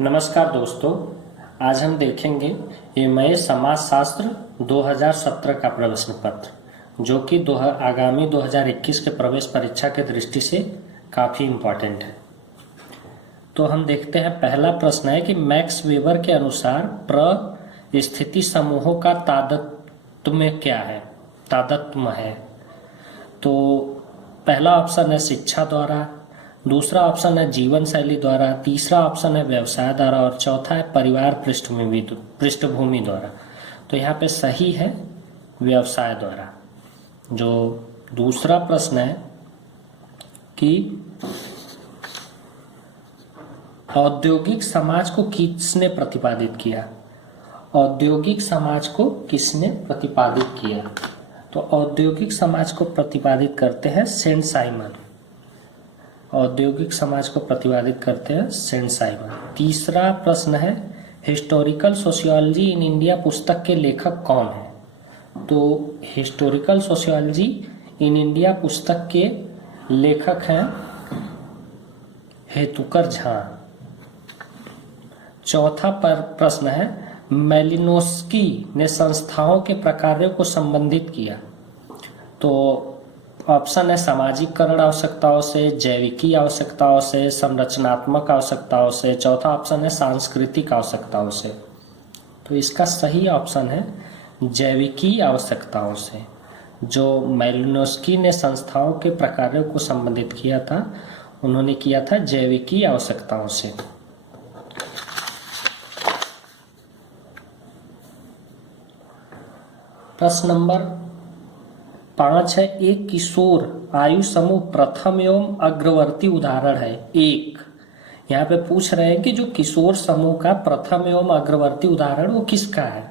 नमस्कार दोस्तों, आज हम देखेंगे एमए समाजशास्त्र 2017 का प्रश्न पत्र जो कि आगामी 2021 के प्रवेश परीक्षा के दृष्टि से काफ़ी इम्पोर्टेंट है। तो हम देखते हैं, पहला प्रश्न है कि मैक्स वेबर के अनुसार परिस्थिति समूहों का तादात्म्य क्या है? तादात्म्य है तो पहला ऑप्शन है शिक्षा द्वारा, दूसरा ऑप्शन है जीवन शैली द्वारा, तीसरा ऑप्शन है व्यवसाय द्वारा और चौथा है परिवार पृष्ठभूमि द्वारा। तो यहाँ पे सही है व्यवसाय द्वारा। जो दूसरा प्रश्न है कि औद्योगिक समाज को किसने प्रतिपादित किया? औद्योगिक समाज को किसने प्रतिपादित किया? तो औद्योगिक समाज को प्रतिपादित करते हैं सेंट साइमन। औद्योगिक समाज को प्रतिपादित करते हैं सेंट साइमन। तीसरा प्रश्न है हिस्टोरिकल सोशियोलॉजी इन इंडिया पुस्तक के लेखक कौन है? तो हिस्टोरिकल सोशियोलॉजी इन इंडिया पुस्तक के लेखक हैं हेतुकर झा। चौथा प्रश्न है मेलिनोस्की ने संस्थाओं के प्रकारों को संबंधित किया। तो ऑप्शन है सामाजिकरण आवश्यकताओं से, जैविकी आवश्यकताओं से, संरचनात्मक आवश्यकताओं से, चौथा ऑप्शन है सांस्कृतिक आवश्यकताओं से। तो इसका सही ऑप्शन है जैविकी आवश्यकताओं से। जो मेलिनोस्की ने संस्थाओं के प्रकारों को संबंधित किया था, उन्होंने किया था जैविकी आवश्यकताओं से। प्रश्न नंबर 5 है एक किशोर आयु समूह प्रथम एवं अग्रवर्ती उदाहरण है। एक यहाँ पे पूछ रहे हैं कि जो किशोर समूह का प्रथम एवं अग्रवर्ती उदाहरण वो किसका है?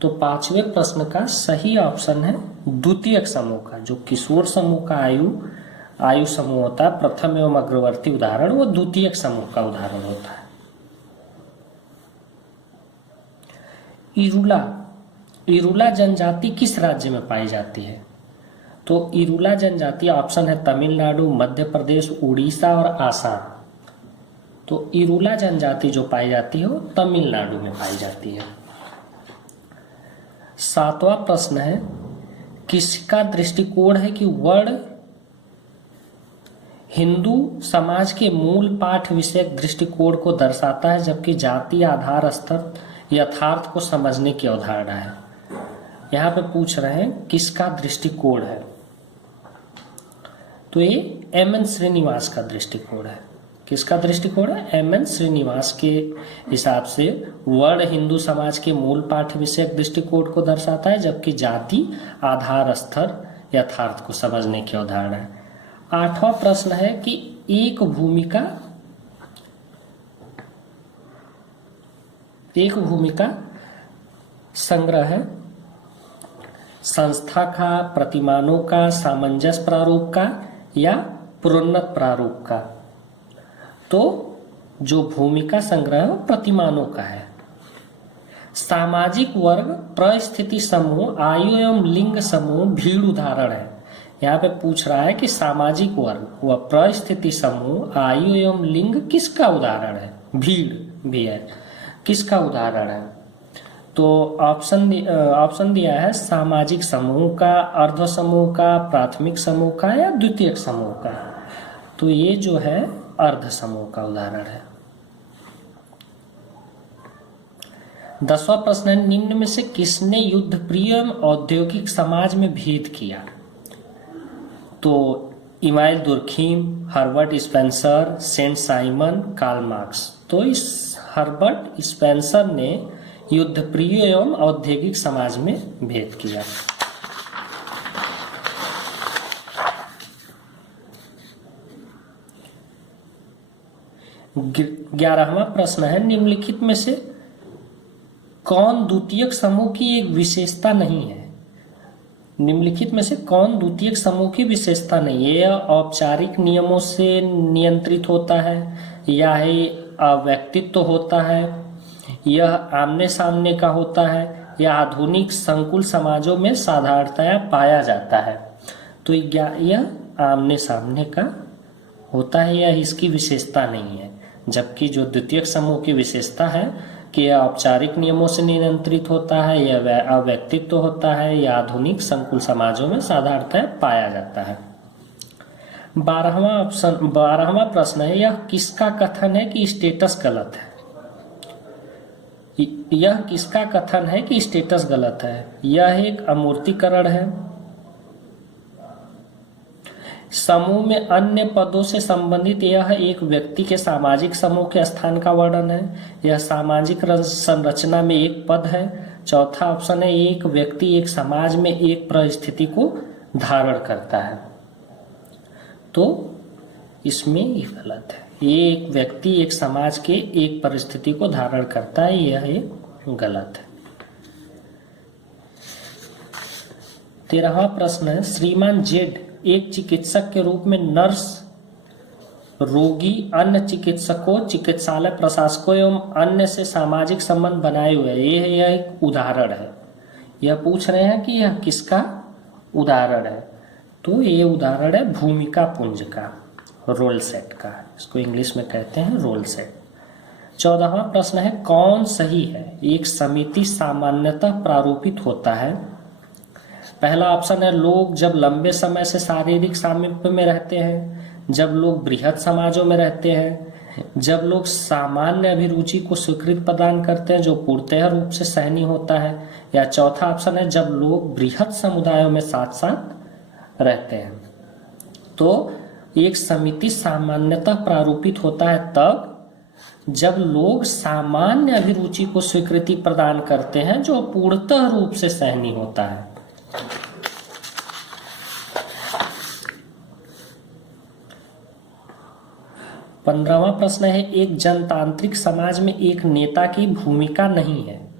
तो 5वें प्रश्न का सही ऑप्शन है द्वितीयक समूह का। जो किशोर समूह का आयु समूह होता है प्रथम एवं अग्रवर्ती उदाहरण, वो द्वितीयक समूह का उदाहरण होता है। इरुला जनजाति किस राज्य में पाई जाती है? तो इरुला जनजाति ऑप्शन है तमिलनाडु, मध्य प्रदेश, उड़ीसा और आसाम। तो इरुला जनजाति जो पाई जाती है वो तमिलनाडु में पाई जाती है। 7वां प्रश्न है किसका दृष्टिकोण है कि वर्ण हिंदू समाज के मूल पाठ विषयक दृष्टिकोण को दर्शाता है जबकि जाति आधार स्तर यथार्थ को समझने की अवधारणा है। यहाँ पे पूछ रहे हैं किसका दृष्टिकोण है? तो ये एम.एन. श्रीनिवास का दृष्टिकोण है। किसका दृष्टिकोण है? एम.एन. श्रीनिवास के हिसाब से वर्ण हिंदू समाज के मूल पाठ विषयक दृष्टिकोण को दर्शाता है जबकि जाति आधार स्तर यथार्थ को समझने की अवधारणा है। 8वां प्रश्न है कि एक भूमिका संग्रह है संस्था का, प्रतिमानों का, सामंजस्य प्रारूप का या प्रोन्नत प्रारूप का? तो जो भूमिका संग्रह है प्रतिमानों का है। सामाजिक वर्ग, परिस्थिति समूह, आयु एवं लिंग समूह भीड़ उदाहरण है। यहाँ पे पूछ रहा है कि सामाजिक वर्ग व परिस्थिति समूह, आयु एवं लिंग किसका उदाहरण है? भीड़ भी है, किसका उदाहरण है? तो ऑप्शन दिया है सामाजिक समूह का, अर्ध समूह का, प्राथमिक समूह का या द्वितीयक समूह का। तो ये जो है अर्ध समूह का उदाहरण है। 10वां प्रश्न है निम्न में से किसने युद्ध प्रिय औद्योगिक समाज में भेद किया? तो Emile Durkheim, Herbert Spencer, Saint Simon, Karl Marx. तो इस हर्बर्ट स्पेंसर ने युद्ध प्रिय एवं औद्योगिक समाज में भेद किया। 11वां प्रश्न है निम्नलिखित में से कौन द्वितीयक समूह की एक विशेषता नहीं है? निम्नलिखित में से कौन द्वितीयक समूह की विशेषता नहीं है? यह औपचारिक नियमों से नियंत्रित होता है, या अव्यक्तित्व होता है, यह आमने सामने का होता है, या आधुनिक संकुल समाजों में साधारणतया पाया जाता है? तो यह आमने सामने का होता है या इसकी विशेषता नहीं है। जबकि जो द्वितीयक समूह की विशेषता है कि यह औपचारिक नियमों से नियंत्रित होता है, यह अव्यक्तित्व होता है, यह आधुनिक संकुल समाजों में साधारणतः पाया जाता है। 12वां प्रश्न है, यह किसका कथन है कि स्टेटस गलत है? यह किसका कथन है कि स्टेटस गलत है? यह एक अमूर्तीकरण है। समूह में अन्य पदों से संबंधित यह एक व्यक्ति के सामाजिक समूह के स्थान का वर्णन है। यह सामाजिक संरचना में एक पद है। चौथा ऑप्शन है, एक व्यक्ति एक समाज में एक परिस्थिति को धारण करता है। तो इसमें ये गलत है। ये एक व्यक्ति एक समाज के एक परिस्थिति को धारण करता है, यह एक गलत है। 13वां प्रश्न है, श्रीमान जेड एक चिकित्सक के रूप में नर्स, रोगी, अन्य चिकित्सकों, चिकित्सालय प्रशासकों एवं अन्य से सामाजिक संबंध बनाए हुए। यह एक उदाहरण है। यह पूछ रहे हैं कि यह किसका उदाहरण है? तो ये उदाहरण है भूमिका पुंज का, रोल सेट का। इसको इंग्लिश में कहते हैं रोल सेट। 14वां प्रश्न है, कौन सही है? एक समिति सामान्यतः प्रारूपित होता है। पहला ऑप्शन है, लोग जब लंबे समय से शारीरिक सामीप्य में रहते हैं, जब लोग बृहद समाजों में रहते हैं, जब लोग सामान्य अभिरुचि को स्वीकृति प्रदान करते हैं जो पूर्णतः रूप से सहनीय होता है, या चौथा ऑप्शन है, जब लोग बृहद समुदायों में साथ साथ रहते हैं। तो एक समिति सामान्यतः प्रारूपित होता है तब जब लोग सामान्य अभिरुचि को स्वीकृति प्रदान करते हैं जो पूर्णतः रूप से सहनीय होता है। पंद्रहवां प्रश्न है, एक जनतांत्रिक समाज में एक नेता की भूमिका नहीं है।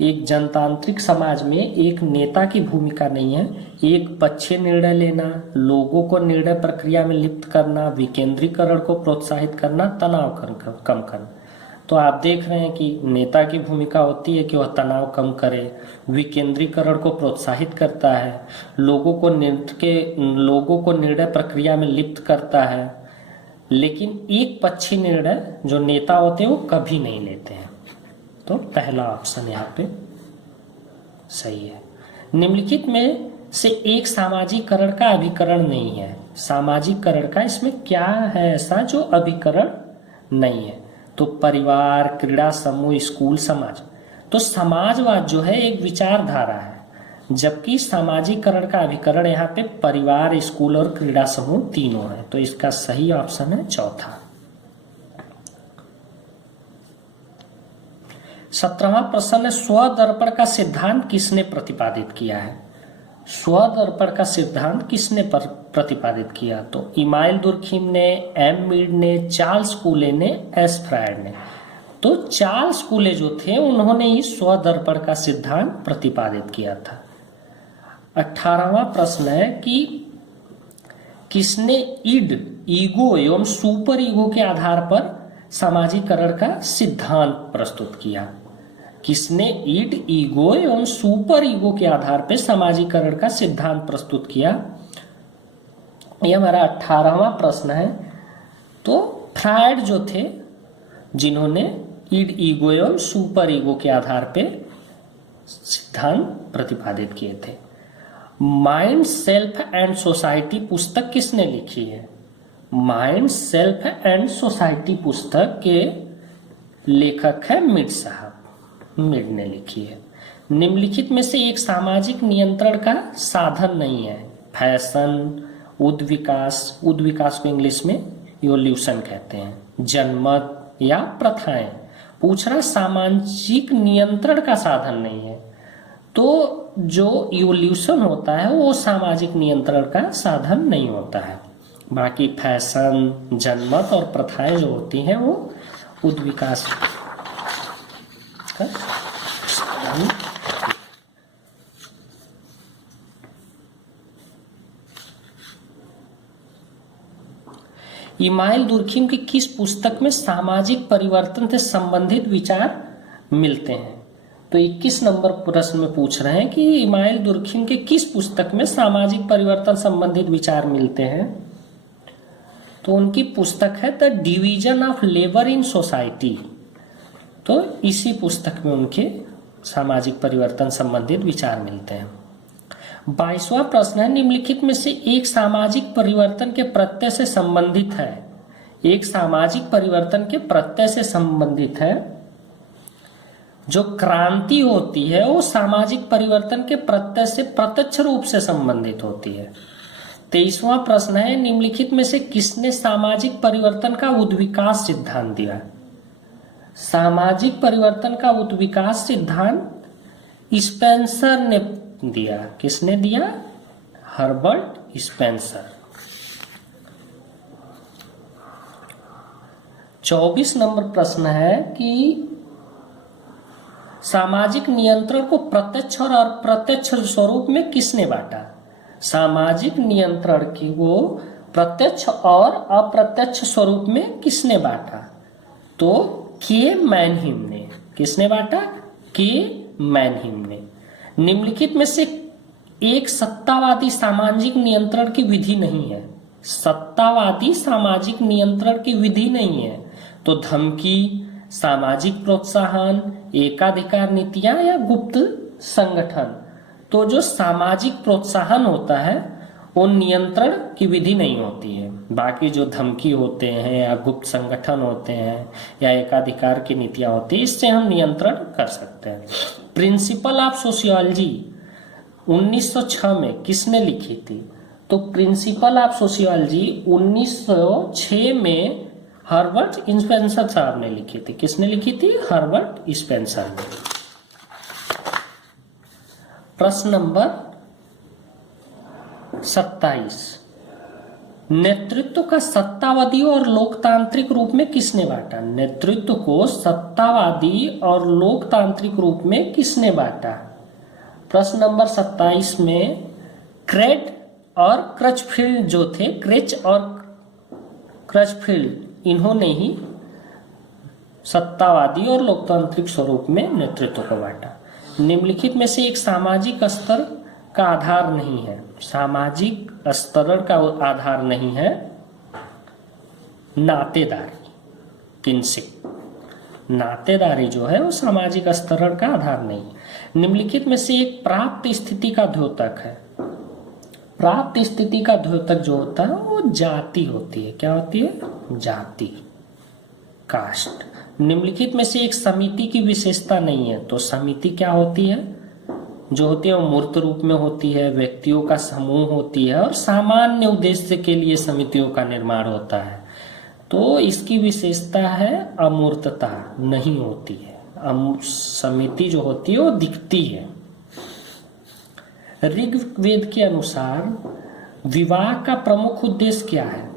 एक जनतांत्रिक समाज में एक नेता की भूमिका नहीं है। एक पक्षीय निर्णय लेना, लोगों को निर्णय प्रक्रिया में लिप्त करना, विकेंद्रीकरण को प्रोत्साहित करना, तनाव कम करना। तो आप देख रहे हैं कि नेता की भूमिका होती है कि वह तनाव कम करे, विकेंद्रीकरण को प्रोत्साहित करता है, लोगों को निर्णय प्रक्रिया में लिप्त करता है, लेकिन एक पक्षी निर्णय जो नेता होते हैं वो कभी नहीं लेते हैं। तो पहला ऑप्शन यहाँ पे सही है। निम्नलिखित में से एक सामाजिकरण का अभिकरण नहीं है। सामाजिकरण का इसमें क्या है ऐसा जो अभिकरण नहीं है? तो परिवार, क्रीड़ा समूह, स्कूल, समाज। तो समाजवाद जो है एक विचारधारा है, जबकि सामाजिकरण का अभिकरण यहाँ पे परिवार, स्कूल और क्रीड़ा समूह तीनों है। तो इसका सही ऑप्शन है चौथा। 17वां प्रश्न है, स्वदर्पण का सिद्धांत किसने प्रतिपादित किया है? स्वदर्पण का सिद्धांत किसने प्रतिपादित किया? तो इमाइल दुर्खिम ने, एम मीड ने, चार्ल्स कूले ने, एस फ्रायड ने। तो चार्ल्स कूले जो थे उन्होंने ही स्वदर्पण का सिद्धांत प्रतिपादित किया था। 18वां प्रश्न है कि किसने ईगो एवं सुपर ईगो के आधार पर सामाजिकरण का सिद्धांत प्रस्तुत किया? किसने ईगो एवं सुपर ईगो के आधार पर सामाजिकरण का सिद्धांत प्रस्तुत किया? यह हमारा 18वां प्रश्न है। तो फ्रायड जो थे जिन्होंने ईगो एवं सुपर ईगो के आधार पर सिद्धांत प्रतिपादित किए थे। माइंड, सेल्फ एंड सोसाइटी पुस्तक किसने लिखी है? माइंड, सेल्फ एंड सोसाइटी पुस्तक के लेखक है मिड साहब, मिड ने लिखी है। निम्नलिखित में से एक सामाजिक नियंत्रण का साधन नहीं है। फैशन, उद्विकास को इंग्लिश में इवोल्यूशन कहते हैं, जनमत या प्रथाएं। पूछ रहा सामाजिक नियंत्रण का साधन नहीं है। तो जो इवोल्यूशन होता है वो सामाजिक नियंत्रण का साधन नहीं होता है। बाकी फैशन, जनमत और प्रथाएं जो होती हैं वो उद्विकास का साधन। इमाइल दुर्खिम की किस पुस्तक में सामाजिक परिवर्तन से संबंधित विचार मिलते हैं? तो 21 नंबर प्रश्न में पूछ रहे हैं कि इमाइल दुर्खिम के किस पुस्तक में सामाजिक परिवर्तन संबंधित विचार मिलते हैं? तो उनकी पुस्तक है the division of labour in society. तो इसी पुस्तक में उनके सामाजिक परिवर्तन संबंधित विचार मिलते हैं। 22वां प्रश्न है, निम्नलिखित में से एक सामाजिक परिवर्तन के प्रत्यय से संबंधित है। एक सामाजिक परिवर्तन के प्रत्यय से संबंधित है। जो क्रांति होती है वो सामाजिक परिवर्तन के प्रत्यय से प्रत्यक्ष रूप से संबंधित होती है। 23वां प्रश्न है, निम्नलिखित में से किसने सामाजिक परिवर्तन का उद्विकास सिद्धांत दिया। सामाजिक परिवर्तन का उद्विकास सिद्धांत स्पेंसर ने दिया। किसने दिया? Herbert Spencer. 24 नंबर प्रश्न है कि सामाजिक नियंत्रण को प्रत्यक्ष और अप्रत्यक्ष स्वरूप में किसने बांटा। सामाजिक नियंत्रण की वो प्रत्यक्ष और अप्रत्यक्ष स्वरूप में किसने बांटा। तो के मैनहिम ने। किसने बांटा? के मैनहिम ने। निम्नलिखित में से एक सत्तावादी सामाजिक नियंत्रण की विधि नहीं है। सत्तावादी सामाजिक नियंत्रण की विधि नहीं है तो धमकी, सामाजिक प्रोत्साहन, एकाधिकार नीतियां या गुप्त संगठन। तो जो सामाजिक प्रोत्साहन होता है वो नियंत्रण की विधि नहीं होती है। बाकी जो धमकी होते हैं या गुप्त संगठन होते हैं या एकाधिकार की नीतियां होती है, इससे हम नियंत्रण कर सकते हैं। प्रिंसिपल ऑफ सोशियोलॉजी 1906 में किसने लिखी थी। तो प्रिंसिपल ऑफ सोशियोलॉजी 1906 में हर्बर्ट स्पेंसर साहब ने लिखी थी। किसने लिखी थी? हर्बर्ट स्पेंसर ने। प्रश्न नंबर 27, नेतृत्व का सत्तावादी और लोकतांत्रिक रूप में किसने बांटा। नेतृत्व को सत्तावादी और लोकतांत्रिक रूप में किसने बांटा। प्रश्न नंबर 27 में क्रेड और क्रचफील्ड जो थे, क्रेच और क्रचफील्ड, इन्होंने ही सत्तावादी और लोकतांत्रिक स्वरूप में नेतृत्व को बांटा। निम्नलिखित में से एक सामाजिक स्तर का आधार नहीं है। सामाजिक स्तर का आधार नहीं है नातेदारी, किनशिप। नातेदारी जो है वो सामाजिक स्तर का आधार नहीं। निम्नलिखित में से एक प्राप्त स्थिति का द्योतक है। प्राप्त स्थिति का द्योतक जो होता है वो जाति होती है। क्या होती है? जाति, कास्ट। निम्नलिखित में से एक समिति की विशेषता नहीं है। तो समिति क्या होती है? जो होती है वो मूर्त रूप में होती है, व्यक्तियों का समूह होती है और सामान्य उद्देश्य के लिए समितियों का निर्माण होता है। तो इसकी विशेषता है अमूर्तता, नहीं होती है। समिति जो होती है वो दिखती है। ऋग्वेद के अनुसार विवाह का प्रमुख उद्देश्य क्या है।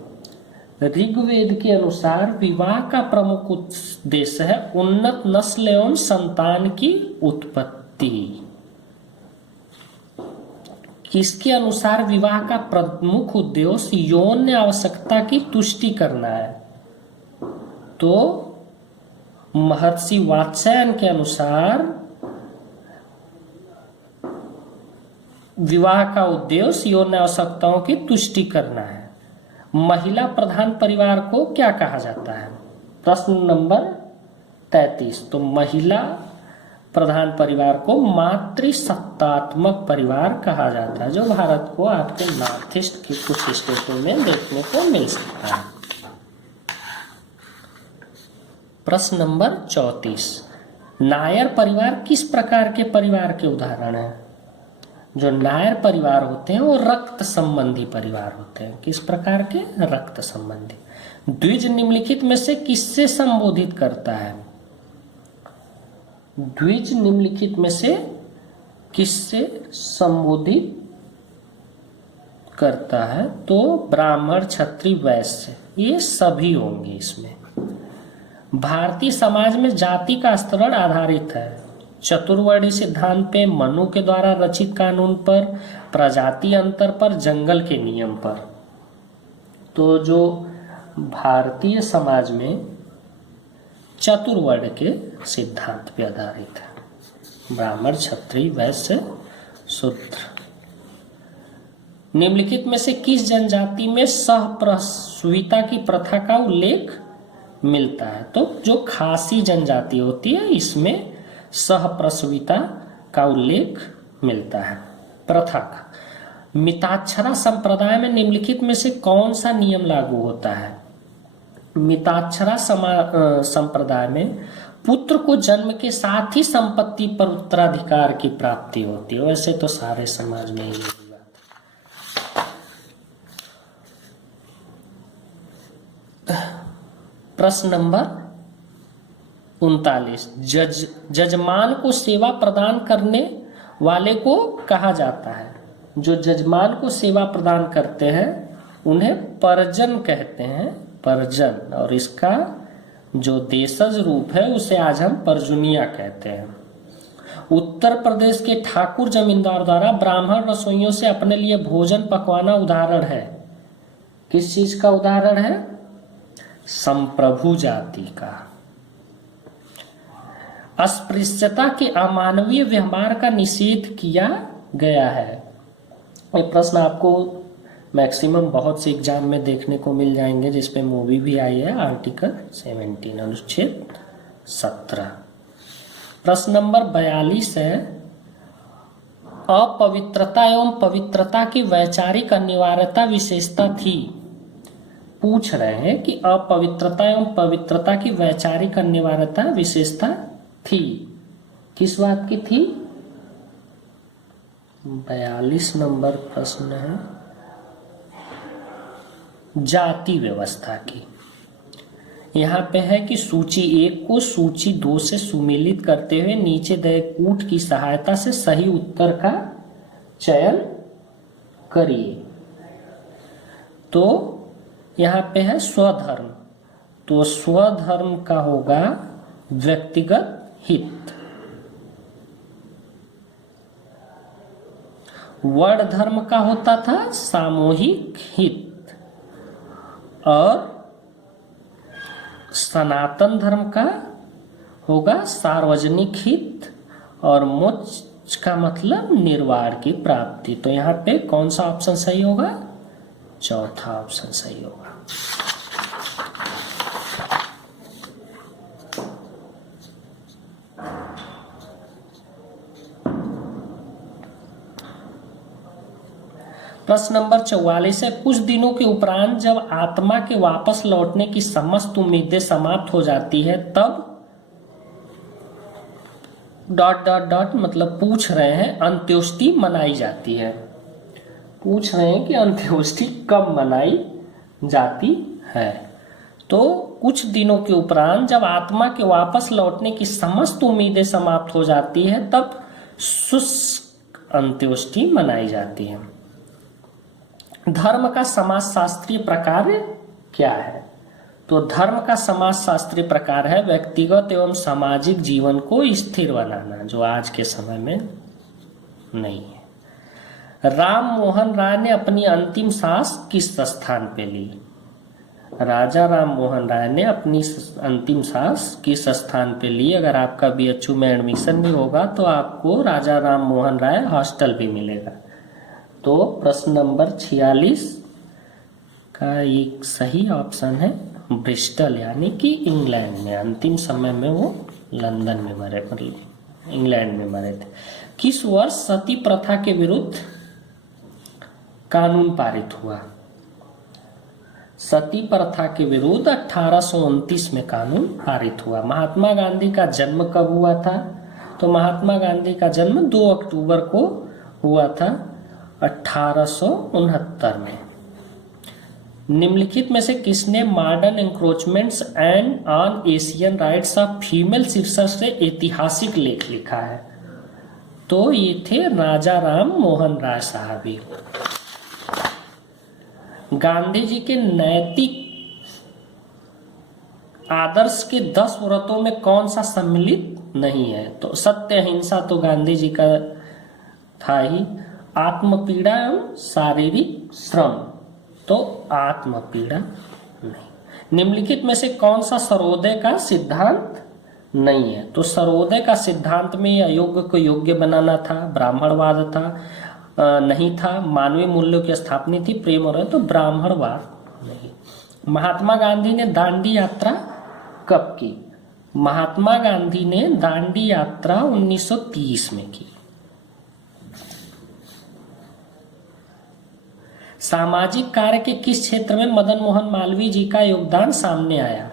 ऋग्वेद के अनुसार विवाह का प्रमुख उद्देश्य है उन्नत नस्ल एवं संतान की उत्पत्ति। किसके अनुसार विवाह का प्रमुख उद्देश्य यौन आवश्यकता की तुष्टि करना है। तो महर्षि वात्स्यायन के अनुसार विवाह का उद्देश्य यौन आवश्यकताओं की तुष्टि करना है। महिला प्रधान परिवार को क्या कहा जाता है। प्रश्न नंबर 33, तो महिला प्रधान परिवार को मातृसत्तात्मक परिवार कहा जाता है, जो भारत को आपके नॉर्थ ईस्ट के कुछ स्टेटों में देखने को मिल सकता है। प्रश्न नंबर 34, नायर परिवार किस प्रकार के परिवार के उदाहरण है। जो नायर परिवार होते हैं वो रक्त संबंधी परिवार होते हैं। किस प्रकार के? रक्त संबंधी। द्विज निम्नलिखित में से किससे संबोधित करता है। द्विज निम्नलिखित में से किससे संबोधित करता है। तो ब्राह्मण, क्षत्रिय, वैश्य, ये सभी होंगे इसमें। भारतीय समाज में जाति का स्तरण आधारित है। चतुर्वर्णी सिद्धांत पे, मनु के द्वारा रचित कानून पर, प्रजाति अंतर पर, जंगल के नियम पर। तो जो भारतीय समाज में चतुर्वर्ण के सिद्धांत पे आधारित है, ब्राह्मण, क्षत्रिय, वैश्य, शूद्र। निम्नलिखित में से किस जनजाति में सहप्रसूविता की प्रथा का उल्लेख मिलता है? तो जो खासी जनजाति होती है इसमें सहप्रसूविता का उल्लेख मिलता है, प्रथा का। मिताक्षरा संप्रदाय में निम्नलिखित में से कौन सा नियम लागू होता है? मिताक्षरा संप्रदाय में पुत्र को जन्म के साथ ही संपत्ति पर उत्तराधिकार की प्राप्ति होती है। वैसे तो सारे समाज में ही प्रश्न नंबर 39, जजमान को सेवा प्रदान करने वाले को कहा जाता है? जो जजमान को सेवा प्रदान करते हैं उन्हें परजन कहते हैं, परजन। और इसका जो देशज रूप है उसे आज हम परजुनिया कहते हैं। उत्तर प्रदेश के ठाकुर जमींदार द्वारा ब्राह्मण रसोइयों से अपने लिए भोजन पकवाना उदाहरण है। किस चीज का उदाहरण है? संप्रभु जाति का। अस्पृश्यता के अमानवीय व्यवहार का निषेध किया गया है। ये प्रश्न आपको मैक्सिमम बहुत से एग्जाम में देखने को मिल जाएंगे, जिसपे मूवी भी आई है, आर्टिकल 17 अनुच्छेद 17। प्रश्न नंबर 42 है, अपवित्रता एवं पवित्रता की वैचारिक अनिवार्यता विशेषता थी। पूछ रहे हैं कि अपवित्रता एवं पवित्रता की वैचारिक अनिवार्यता विशेषता थी, किस बात की थी? 42 नंबर प्रश्न है जाति व्यवस्था की। यहाँ पे है कि सूची 1 को सूची 2 से सुमेलित करते हुए नीचे दिए कूट की सहायता से सही उत्तर का चयन करिए। तो यहाँ पे है स्वधर्म, तो स्वधर्म का होगा व्यक्तिगत हित। वर्ण धर्म का होता था सामूहिक हित, और सनातन धर्म का होगा सार्वजनिक हित, और मोक्ष का मतलब निर्वाण की प्राप्ति। तो यहाँ पे कौन सा ऑप्शन सही होगा? चौथा ऑप्शन सही होगा। प्रश्न नंबर 44 है, कुछ दिनों के उपरांत जब आत्मा के वापस लौटने की समस्त उम्मीदें समाप्त हो जाती है तब ... मतलब पूछ रहे हैं अंत्योष्टि मनाई जाती है। पूछ रहे हैं कि अंत्योष्टि कब मनाई जाती है? तो कुछ दिनों के उपरांत जब आत्मा के वापस लौटने की समस्त उम्मीदें समाप्त हो जाती है तब शुष्क अंत्योष्टि मनाई जाती है। धर्म का समाजशास्त्रीय प्रकार क्या है? तो धर्म का समाजशास्त्रीय प्रकार है व्यक्तिगत एवं सामाजिक जीवन को स्थिर बनाना, जो आज के समय में नहीं है। राम मोहन राय ने अपनी अंतिम सांस किस स्थान पे ली? राजा राम मोहन राय ने अपनी अंतिम सांस किस स्थान पे ली? अगर आपका बीएचयू में एडमिशन भी होगा तो आपको राजा राम मोहन राय हॉस्टल भी मिलेगा। तो प्रश्न नंबर 46 का एक सही ऑप्शन है ब्रिस्टल, यानी कि इंग्लैंड में। अंतिम समय में वो लंदन में मरे, मतलब इंग्लैंड में मरे थे। किस वर्ष सती प्रथा के विरुद्ध कानून पारित हुआ? सती प्रथा के विरुद्ध 1829 में कानून पारित हुआ। महात्मा गांधी का जन्म कब हुआ था? तो महात्मा गांधी का जन्म 2 अक्टूबर को हुआ था 1869 में। निम्नलिखित में से किसने modern encroachments and on Asian rights of female शीर्षक से ऐतिहासिक लेख लिखा है? तो ये थे राजा राम मोहन राय साहब ही। गांधी जी के नैतिक आदर्श के 10 व्रतों में कौन सा सम्मिलित नहीं है? तो सत्य अहिंसा तो गांधी जी का था ही। आत्मपीड़ा एवं शारीरिक श्रम, तो आत्मपीड़ा नहीं। निम्नलिखित में से कौन सा सर्वोदय का सिद्धांत नहीं है? तो सर्वोदय का सिद्धांत में अयोग्य को योग्य बनाना था, ब्राह्मणवाद था। नहीं था। मानवीय मूल्यों की स्थापना थी, प्रेम और तो ब्राह्मणवाद नहीं। महात्मा गांधी ने दांडी यात्रा कब की? महात्मा गांधी ने दांडी यात्रा 1930 में की। सामाजिक कार्य के किस क्षेत्र में मदन मोहन मालवीय जी का योगदान सामने आया?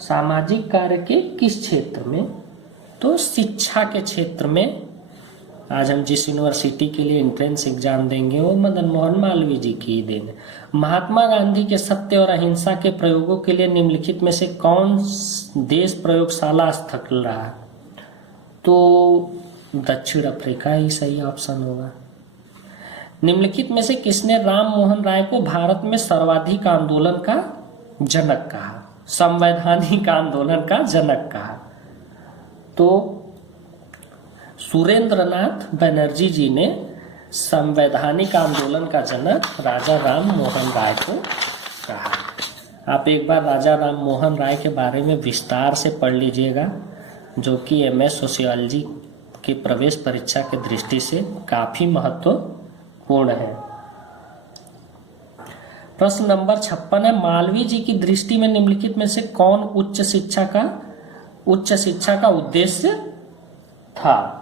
सामाजिक कार्य के किस क्षेत्र में? तो शिक्षा के क्षेत्र में। आज हम जिस यूनिवर्सिटी के लिए एंट्रेंस एग्जाम देंगे वो मदन मोहन मालवीय जी की ही देन है। महात्मा गांधी के सत्य और अहिंसा के प्रयोगों के लिए निम्नलिखित में से कौन देश प्रयोगशाला स्थापित रहा? तो दक्षिण अफ्रीका ही सही ऑप्शन होगा। निम्नलिखित में से किसने राम मोहन राय को भारत में सर्वाधिक आंदोलन का जनक कहा? संवैधानिक आंदोलन का जनक कहा? तो सुरेंद्रनाथ बनर्जी जी ने संवैधानिक आंदोलन का जनक राजा राम मोहन राय को कहा। आप एक बार राजा राम मोहन राय के बारे में विस्तार से पढ़ लीजिएगा, जो कि एमए सोशियोलॉजी की प्रवेश परीक्षा की दृष्टि से काफी महत्वपूर्ण है। प्रश्न नंबर 56 है, मालवीय जी की दृष्टि में निम्नलिखित में से कौन उच्च शिक्षा का उद्देश्य था?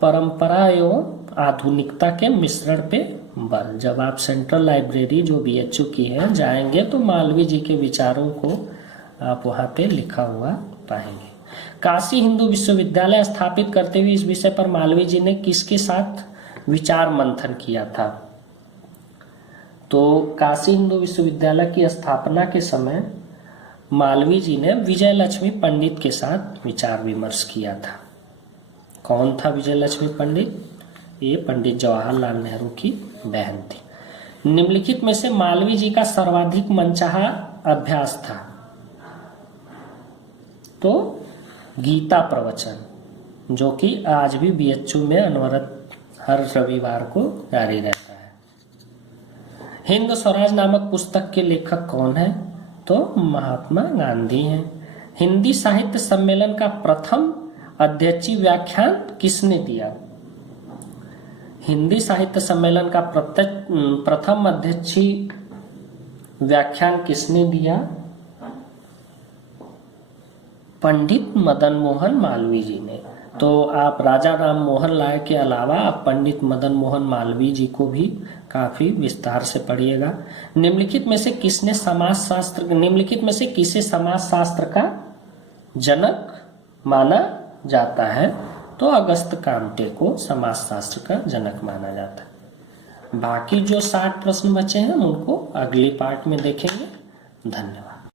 परंपरा एवं आधुनिकता के मिश्रण पे बल। जब आप सेंट्रल लाइब्रेरी जो बीएचयू की है जाएंगे तो मालवीय जी के विचारों को आप वहां पे लिखा हुआ पाएंगे। काशी हिंदू विश्वविद्यालय स्थापित करते हुए इस विषय पर मालवीय जी ने किसके साथ विचार मंथन किया था? तो काशी हिंदू विश्वविद्यालय की स्थापना के समय मालवीय जी ने विजय लक्ष्मी पंडित के साथ विचार विमर्श किया था। कौन था विजय लक्ष्मी पंडित? ये पंडित जवाहरलाल नेहरू की बहन थी। निम्नलिखित में से मालवीय जी का सर्वाधिक मनचाहा अभ्यास था? तो गीता प्रवचन, जो कि आज भी बीएचयू में अनवरत हर रविवार को जारी रहता है। हिंद स्वराज नामक पुस्तक के लेखक कौन है? तो महात्मा गांधी हैं। हिंदी साहित्य सम्मेलन का प्रथम अध्यक्षीय व्याख्यान किसने दिया? हिंदी साहित्य सम्मेलन का प्रथम अध्यक्षीय व्याख्यान किसने दिया? पंडित मदन मोहन मालवीय जी ने। तो आप राजा राम मोहन राय के अलावा आप पंडित मदन मोहन मालवीय जी को भी काफी विस्तार से पढ़िएगा। निम्नलिखित में से किसे समाजशास्त्र का जनक माना जाता है? तो अगस्त कामटे को समाजशास्त्र का जनक माना जाता है। बाकी जो 60 प्रश्न बचे हैं उनको अगली पार्ट में देखेंगे। धन्यवाद।